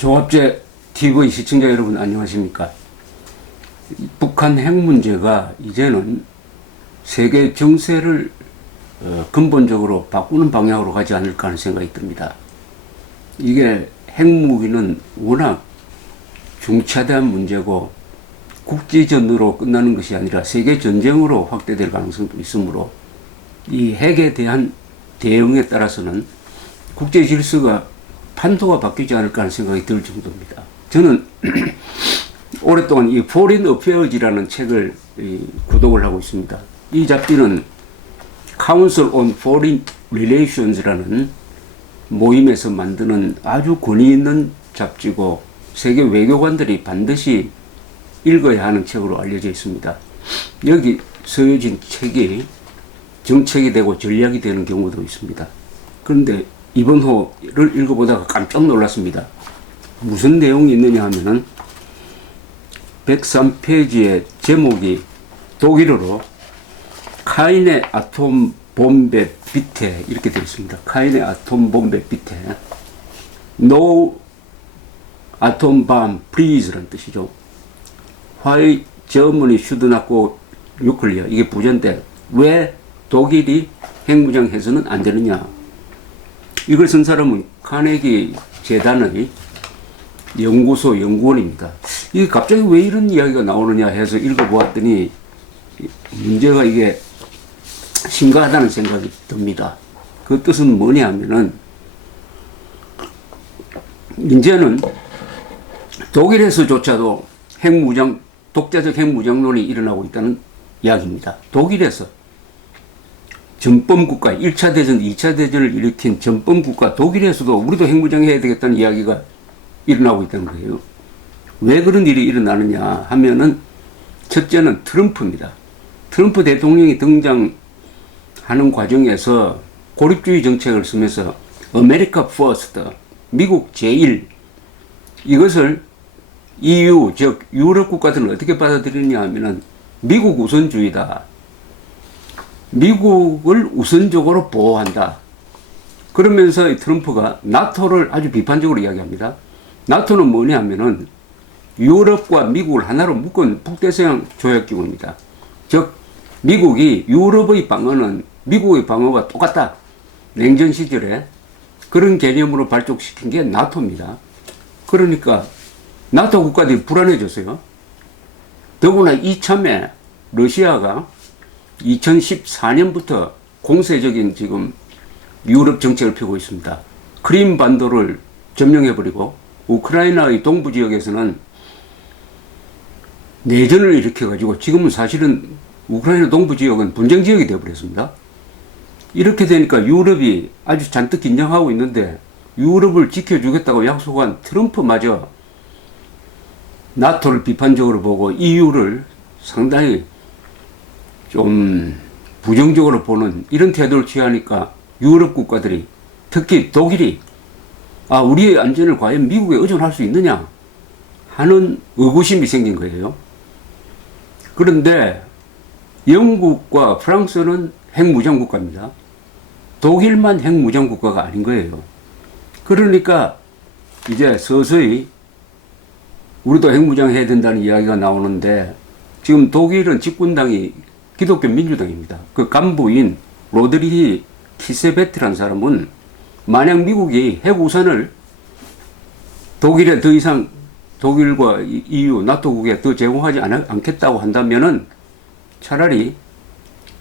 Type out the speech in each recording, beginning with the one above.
조합제 TV 시청자 여러분 안녕하십니까? 북한 핵 문제가 이제는 세계 정세를 근본적으로 바꾸는 방향으로 가지 않을까 하는 생각이 듭니다. 이게 핵무기는 워낙 중차대한 문제고 국지전으로 끝나는 것이 아니라 세계전쟁으로 확대될 가능성도 있으므로 이 핵에 대한 대응에 따라서는 국제 질서가 판도가 바뀌지 않을까 하는 생각이 들 정도입니다. 저는 오랫동안 이 Foreign Affairs라는 책을 구독을 하고 있습니다. 이 잡지는 Council on Foreign Relations라는 모임에서 만드는 아주 권위 있는 잡지고 세계 외교관들이 반드시 읽어야 하는 책으로 알려져 있습니다. 여기 쓰여진 책이 정책이 되고 전략이 되는 경우도 있습니다. 그런데 이번 호를 읽어보다가 깜짝 놀랐습니다. 무슨 내용이 있느냐 하면은 103페이지의 제목이 독일어로 카인의 아톰 bombe bitte 이렇게 되어 있습니다. 카인의 아톰 bombe bitte No atom bomb please라는 뜻이죠. Why Germany should not go nuclear 이게 부제인데 왜 독일이 핵무장해서는 안 되느냐. 이걸 쓴 사람은 카네기 재단의 연구소 연구원입니다. 이게 갑자기 왜 이런 이야기가 나오느냐 해서 읽어보았더니 문제가 이게 심각하다는 생각이 듭니다. 그 뜻은 뭐냐 하면은 이제는 독일에서조차도 핵무장, 독자적 핵무장론이 일어나고 있다는 이야기입니다. 독일에서 전범국가, 1차 대전, 2차 대전을 일으킨 전범국가 독일에서도 우리도 핵무장해야 되겠다는 이야기가 일어나고 있다는 거예요. 왜 그런 일이 일어나느냐 하면은 첫째는 트럼프입니다. 트럼프 대통령이 등장하는 과정에서 고립주의 정책을 쓰면서 아메리카 퍼스트, 미국 제일 이것을 EU, 즉 유럽 국가들은 어떻게 받아들이느냐 하면은 미국 우선주의다. 미국을 우선적으로 보호한다. 그러면서 트럼프가 나토를 아주 비판적으로 이야기합니다. 나토는 뭐냐 하면은 유럽과 미국을 하나로 묶은 북대서양 조약기구입니다. 즉 미국이 유럽의 방어는 미국의 방어와 똑같다. 냉전 시절에 그런 개념으로 발족시킨 게 나토입니다. 그러니까 나토 국가들이 불안해졌어요. 더구나 이참에 러시아가 2014년부터 공세적인 지금 유럽 정책을 펴고 있습니다. 크림 반도를 점령해버리고 우크라이나의 동부 지역에서는 내전을 일으켜가지고 지금은 사실은 우크라이나 동부 지역은 분쟁 지역이 되어버렸습니다. 이렇게 되니까 유럽이 아주 잔뜩 긴장하고 있는데 유럽을 지켜주겠다고 약속한 트럼프마저 나토를 비판적으로 보고 EU를 상당히 좀 부정적으로 보는 이런 태도를 취하니까 유럽 국가들이 특히 독일이 우리의 안전을 과연 미국에 의존할 수 있느냐 하는 의구심이 생긴 거예요. 그런데 영국과 프랑스는 핵무장 국가입니다. 독일만 핵무장 국가가 아닌 거예요. 그러니까 이제 서서히 우리도 핵무장 해야 된다는 이야기가 나오는데 지금 독일은 집권당이 기독교 민주당입니다. 그 간부인 로드리히 키세베트라는 사람은 만약 미국이 핵우산을 독일에 더 이상 독일과 EU, 나토국에 더 제공하지 않겠다고 한다면은 차라리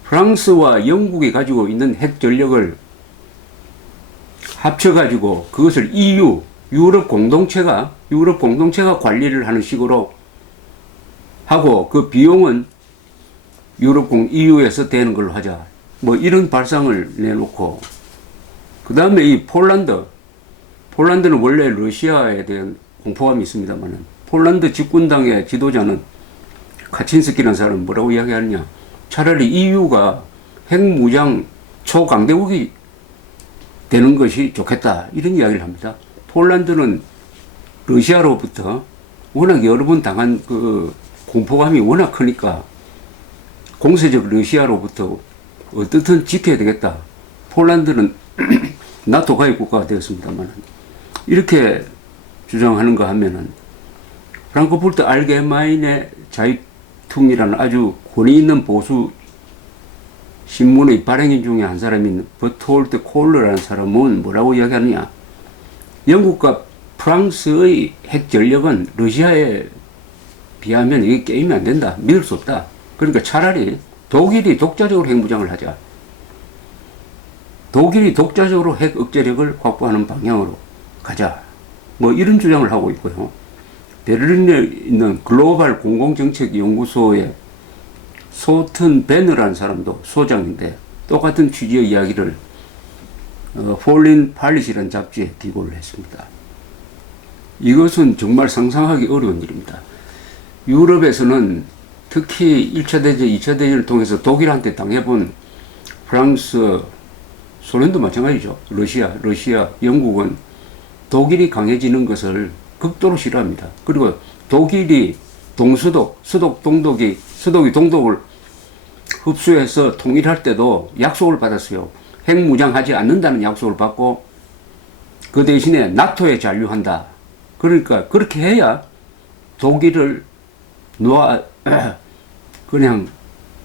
프랑스와 영국이 가지고 있는 핵 전력을 합쳐가지고 그것을 EU, 유럽 공동체가 관리를 하는 식으로 하고 그 비용은 EU에서 되는 걸로 하자. 뭐 이런 발상을 내놓고 그 다음에 이 폴란드는 원래 러시아에 대한 공포감이 있습니다만 폴란드 집권당의 지도자는 카친스키라는 사람은 뭐라고 이야기하느냐. 차라리 EU가 핵무장 초강대국이 되는 것이 좋겠다. 이런 이야기를 합니다. 폴란드는 러시아로부터 워낙 여러 번 당한 그 공포감이 워낙 크니까 공세적 러시아로부터 어떻든 지켜야 되겠다. 폴란드는 나토 가입 국가가 되었습니다만 이렇게 주장하는가 하면은 프랑크푸르트 알게마인의 자유퉁이라는 아주 권위 있는 보수 신문의 발행인 중에 한 사람인 버톨드 콜러라는 사람은 뭐라고 이야기하느냐. 영국과 프랑스의 핵 전력은 러시아에 비하면 이게 게임이 안 된다. 믿을 수 없다. 그러니까 차라리 독일이 독자적으로 핵무장을 하자. 독일이 독자적으로 핵 억제력을 확보하는 방향으로 가자. 뭐 이런 주장을 하고 있고요. 베를린에 있는 글로벌 공공정책연구소의 소튼 베너라는 사람도 소장인데 똑같은 취지의 이야기를 폴린 팔릿이라는 잡지에 기고를 했습니다. 이것은 정말 상상하기 어려운 일입니다. 유럽에서는 특히 1차 대전, 2차 대전을 통해서 독일한테 당해본 프랑스, 소련도 마찬가지죠. 러시아, 영국은 독일이 강해지는 것을 극도로 싫어합니다. 그리고 독일이 서독이 동독을 흡수해서 통일할 때도 약속을 받았어요. 핵무장하지 않는다는 약속을 받고 그 대신에 나토에 잔류한다. 그러니까 그렇게 해야 독일을 그냥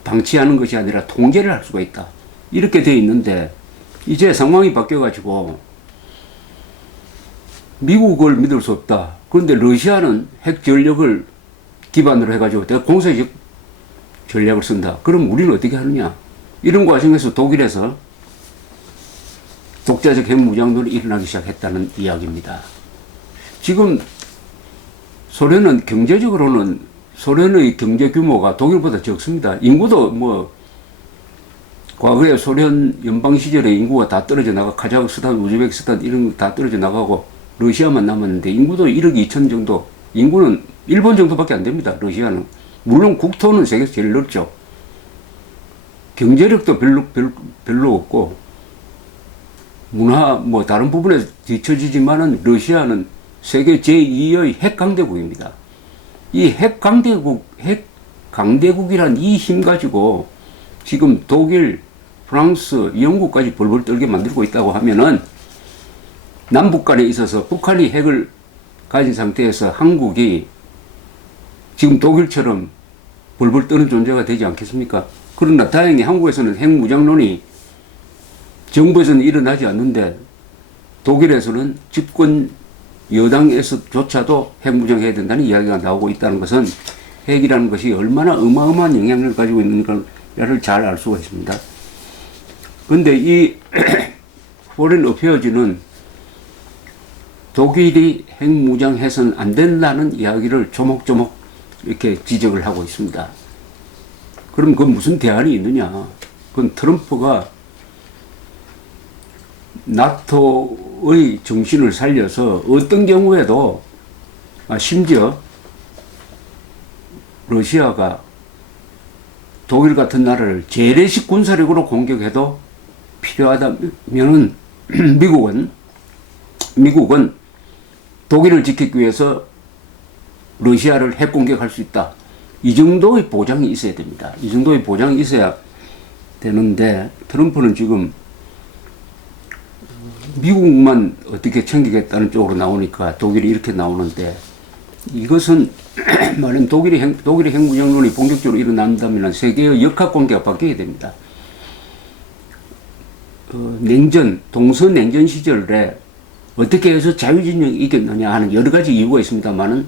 방치하는 것이 아니라 통제를 할 수가 있다. 이렇게 돼 있는데 이제 상황이 바뀌어가지고 미국을 믿을 수 없다. 그런데 러시아는 핵 전력을 기반으로 해가지고 공세적 전략을 쓴다. 그럼 우리는 어떻게 하느냐? 이런 과정에서 독일에서 독자적 핵무장론이 일어나기 시작했다는 이야기입니다. 지금 소련은 경제적으로는 소련의 경제 규모가 독일보다 적습니다. 인구도 뭐 과거에 소련 연방 시절에 인구가 다 떨어져 나가 카자흐스탄, 우즈베키스탄 이런 거 다 떨어져 나가고 러시아만 남았는데 인구도 1억 2천 정도, 인구는 일본 정도밖에 안 됩니다. 러시아는. 물론 국토는 세계에서 제일 넓죠. 경제력도 별로 없고 문화 뭐 다른 부분에서 뒤처지지만은 러시아는 세계 제2의 핵강대국입니다. 이 핵강대국이란 이 힘 가지고 지금 독일, 프랑스, 영국까지 벌벌 떨게 만들고 있다고 하면은 남북 간에 있어서 북한이 핵을 가진 상태에서 한국이 지금 독일처럼 벌벌 떠는 존재가 되지 않겠습니까? 그러나 다행히 한국에서는 핵무장론이 정부에서는 일어나지 않는데 독일에서는 집권 여당에서조차도 핵무장해야 된다는 이야기가 나오고 있다는 것은 핵이라는 것이 얼마나 어마어마한 영향력을 가지고 있는가를 잘 알 수가 있습니다. 그런데 이 포레인 어페어즈는 독일이 핵무장해서는 안 된다는 이야기를 조목조목 이렇게 지적을 하고 있습니다. 그럼 그건 무슨 대안이 있느냐? 그건 트럼프가 나토의 정신을 살려서 어떤 경우에도 심지어 러시아가 독일 같은 나라를 재래식 군사력으로 공격해도 필요하다면은 미국은 독일을 지키기 위해서 러시아를 핵 공격할 수 있다. 이 정도의 보장이 있어야 됩니다. 이 정도의 보장이 있어야 되는데 트럼프는 지금 미국만 어떻게 챙기겠다는 쪽으로 나오니까 독일이 이렇게 나오는데 이것은 말은 독일의 핵무장론이 본격적으로 일어난다면 세계의 역학관계가 바뀌게 됩니다. 동서냉전 시절에 어떻게 해서 자유진영이 이겼느냐 하는 여러 가지 이유가 있습니다만은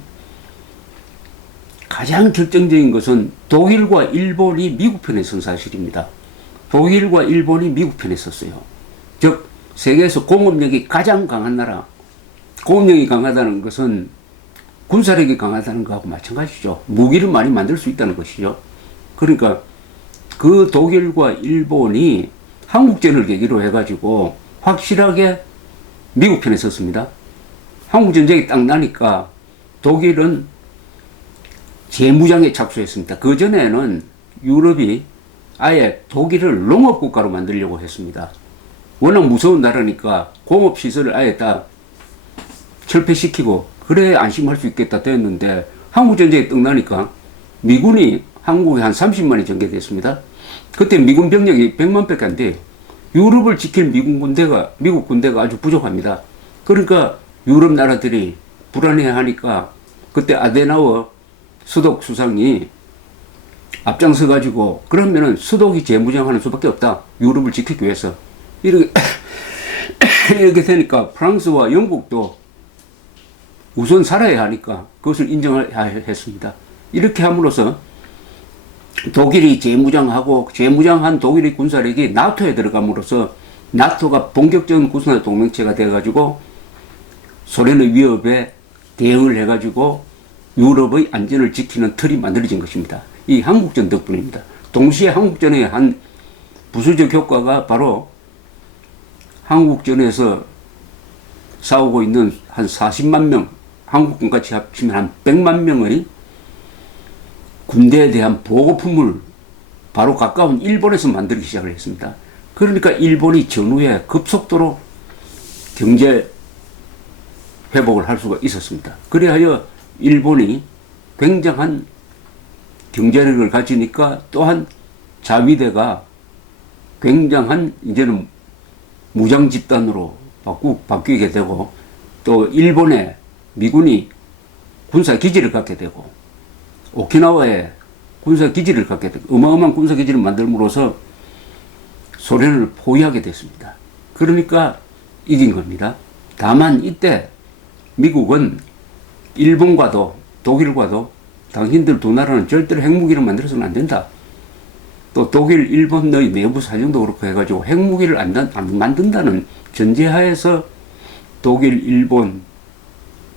가장 결정적인 것은 독일과 일본이 미국 편에 선 사실입니다. 독일과 일본이 미국 편에 섰어요. 즉 세계에서 공업력이 가장 강한 나라, 공업력이 강하다는 것은 군사력이 강하다는 것하고 마찬가지죠. 무기를 많이 만들 수 있다는 것이죠. 그러니까 그 독일과 일본이 한국전을 계기로 해가지고 확실하게 미국 편에 섰습니다. 한국전쟁이 딱 나니까 독일은 재무장에 착수했습니다. 그전에는 유럽이 아예 독일을 농업국가로 만들려고 했습니다. 워낙 무서운 나라니까 공업시설을 아예 다 철폐시키고 그래 안심할 수 있겠다 됐는데 한국전쟁이 떡 나니까 미군이 한국에 한 30만이 전개됐습니다. 그때 미군 병력이 100만 밖에 안 돼요. 유럽을 지킬 미국 군대가 아주 부족합니다. 그러니까 유럽 나라들이 불안해하니까 그때 아데나워 수독 수상이 앞장서 가지고 그러면은 수독이 재무장하는 수밖에 없다. 유럽을 지키기 위해서. 이렇게 이렇게 되니까 프랑스와 영국도 우선 살아야 하니까 그것을 인정해야 했습니다. 이렇게 함으로써 독일이 재무장하고 재무장한 독일의 군사력이 나토에 들어감으로써 나토가 본격적인 군사 동맹체가 돼가지고 소련의 위협에 대응을 해가지고 유럽의 안전을 지키는 틀이 만들어진 것입니다. 이 한국전 덕분입니다. 동시에 한국전의 한 부수적 효과가 바로 한국전에서 싸우고 있는 한 40만 명, 한국군 같이 합치면 한 100만 명의 군대에 대한 보고품을 바로 가까운 일본에서 만들기 시작을 했습니다. 그러니까 일본이 전후에 급속도로 경제 회복을 할 수가 있었습니다. 그래하여 일본이 굉장한 경제력을 가지니까 또한 자위대가 굉장한 이제는 무장 집단으로 바뀌게 되고 또 일본에 미군이 군사 기지를 갖게 되고 오키나와에 군사 기지를 갖게 되고 어마어마한 군사 기지를 만들므로써 소련을 포위하게 됐습니다. 그러니까 이긴 겁니다. 다만 이때 미국은 일본과도 독일과도 당신들 두 나라는 절대로 핵무기를 만들어서는 안 된다. 또 독일, 일본의 내부 사정도 그렇고 해가지고 핵무기를 안 만든다는 전제하에서 독일, 일본,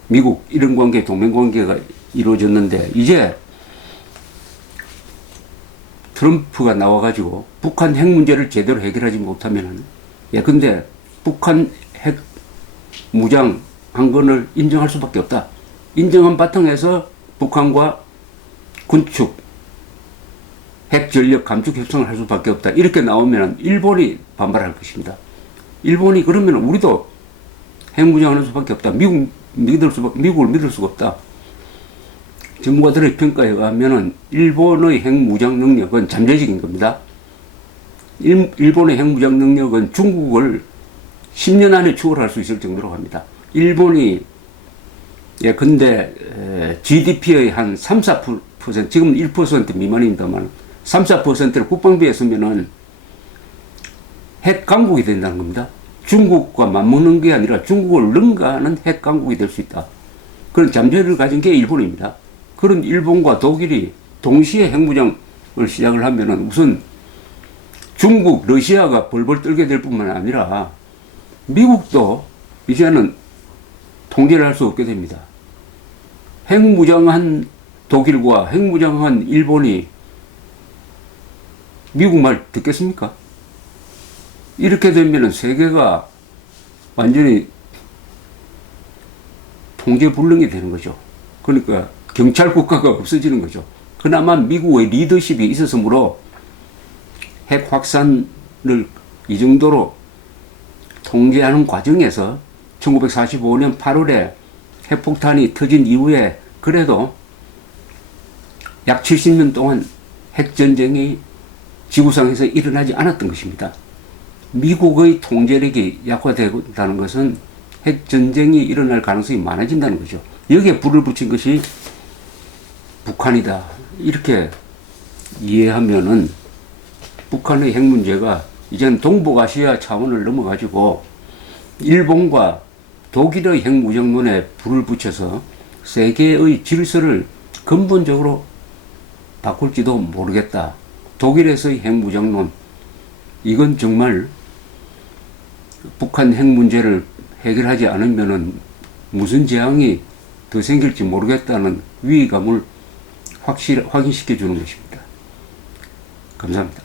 미국 이런 관계, 동맹관계가 이루어졌는데 이제 트럼프가 나와가지고 북한 핵 문제를 제대로 해결하지 못하면은 예컨대 북한 핵 무장 한 건을 인정할 수밖에 없다. 인정한 바탕에서 북한과 군축, 핵 전력 감축 협상을 할 수밖에 없다. 이렇게 나오면 일본이 반발할 것입니다. 일본이 그러면 우리도 핵 무장하는 수밖에 없다. 미국을 믿을 수가 없다. 전문가들의 평가에 의하면 일본의 핵 무장 능력은 잠재적인 겁니다. 일본의 핵 무장 능력은 중국을 10년 안에 추월할 수 있을 정도로 합니다. 일본이 근데 GDP의 한 3, 4%, 지금 1% 미만입니다만 3, 4%를 국방비에 쓰면은 핵 강국이 된다는 겁니다. 중국과 맞먹는 게 아니라 중국을 능가하는 핵 강국이 될 수 있다. 그런 잠재력을 가진 게 일본입니다. 그런 일본과 독일이 동시에 핵무장을 시작을 하면은 우선 중국, 러시아가 벌벌 떨게 될 뿐만 아니라 미국도 이제는 통제를 할 수 없게 됩니다. 핵무장한 독일과 핵무장한 일본이 미국 말 듣겠습니까? 이렇게 되면은 세계가 완전히 통제 불능이 되는 거죠. 그러니까 경찰 국가가 없어지는 거죠. 그나마 미국의 리더십이 있었으므로 핵 확산을 이 정도로 통제하는 과정에서 1945년 8월에 핵폭탄이 터진 이후에 그래도 약 70년 동안 핵전쟁이 지구상에서 일어나지 않았던 것입니다. 미국의 통제력이 약화된다는 것은 핵전쟁이 일어날 가능성이 많아진다는 거죠. 여기에 불을 붙인 것이 북한이다. 이렇게 이해하면은 북한의 핵 문제가 이제는 동북아시아 차원을 넘어가지고 일본과 독일의 핵무장론에 불을 붙여서 세계의 질서를 근본적으로 바꿀지도 모르겠다. 독일에서의 핵무장론, 이건 정말 북한 핵 문제를 해결하지 않으면은 무슨 재앙이 더 생길지 모르겠다는 위기감을 확인시켜 주는 것입니다. 감사합니다.